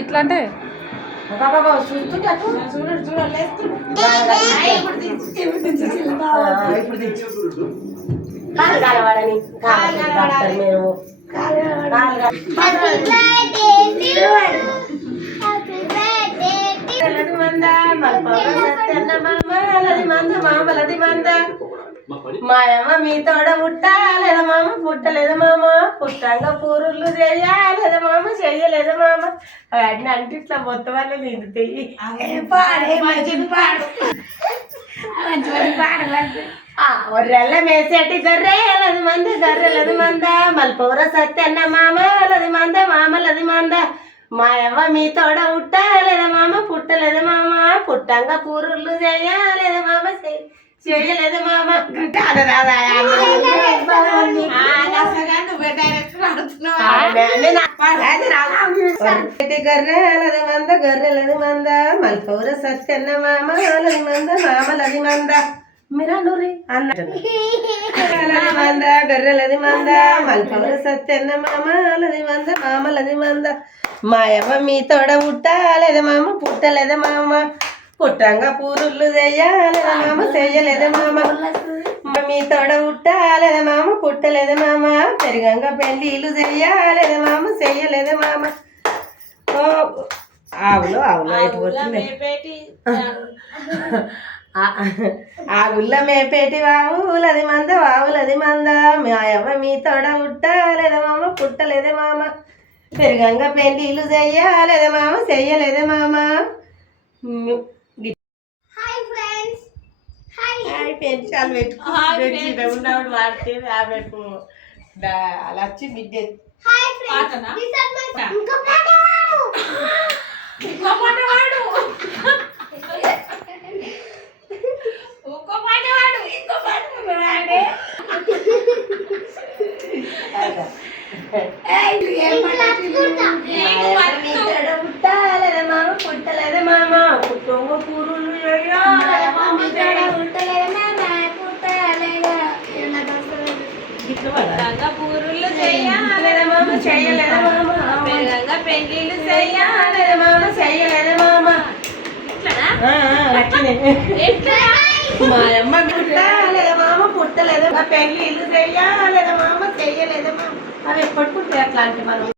ఇట్లా అంటే మాయమ్మ మీ తోడ పుట్టాలేదా మామ పుట్టలేదు మామ పుట్టంగా పూరుళ్ళు చెయ్యాలేదా మామ చెయ్యలేదు మామ అన్ని అంటే ఇట్లా మొత్తం వల్ల నిండుతాయి. ఒర్రెల్ల మేసేటి గర్రెలది మంద గర్రెలది మంద మల్పూర సత్యన్న మామలది మంద మామలది మంద మాయవ్వ మీ తోడ పుట్టాలేదా మామ పుట్టలేదు మామ పుట్టంగా పూరుళ్ళు చెయ్యాలేదా మామ చెయ్యలేదు మామ గర్రెలది మంద గర్రెలది మంద మల్పూర సత్యన్న మామలది మంద మామలది మంద మీరానూరి అన్నది మంద గర్రెలది మంద మల్పూర సత్యన్న మామలది మంద మామలది మంద మాయవ్వ మీ తోడ పుట్టాలేదా మామ పుట్టలేదు మామ పుట్టంగా పూరుళ్ళు చెయ్యాలేదా మామ చెయ్యలేదు మామ మీ తోడ పుట్టాలేదా మామ పుట్టలేదు మామ పెరిగంగా పెళ్ళిళ్ళు చెయ్యాలేదా మామ చెయ్యలేదు మామ. ఆవులు ఆవులు అయిపోతుంది ఆ గుల్ల మేపేటి వావులది మంద వావులది మంద మాయవ్వ మీ తోడ పుట్టాలేదా మామ పుట్టలేదే మామ పెరిగంగా పెళ్ళిళ్ళు చెయ్యాలేదా మామ చెయ్యలేదే మామ. పెంచాలి పెట్టుకున్నప్పుడు వాడితే ఆమెకు అలా వచ్చి బిడ్డ పుట్టాలేదా మామ పుట్టలేదా మామ పుట్టంగా పూరులు పూరుళ్ళు చెయ్యాలేదా మామ చెయ్యలేదా మామ పెరగంగా పెళ్ళిళ్ళు చెయ్యాలేదా మామ చెయ్యలేదా మామ మాయమ్మ పుట్టాలేదా మామ పుట్టలేదా పెళ్ళిళ్ళు చెయ్యాలేదా మామ చెయ్యలేదా మామ అవి ఎప్పటికుంటే అట్లాంటి మనం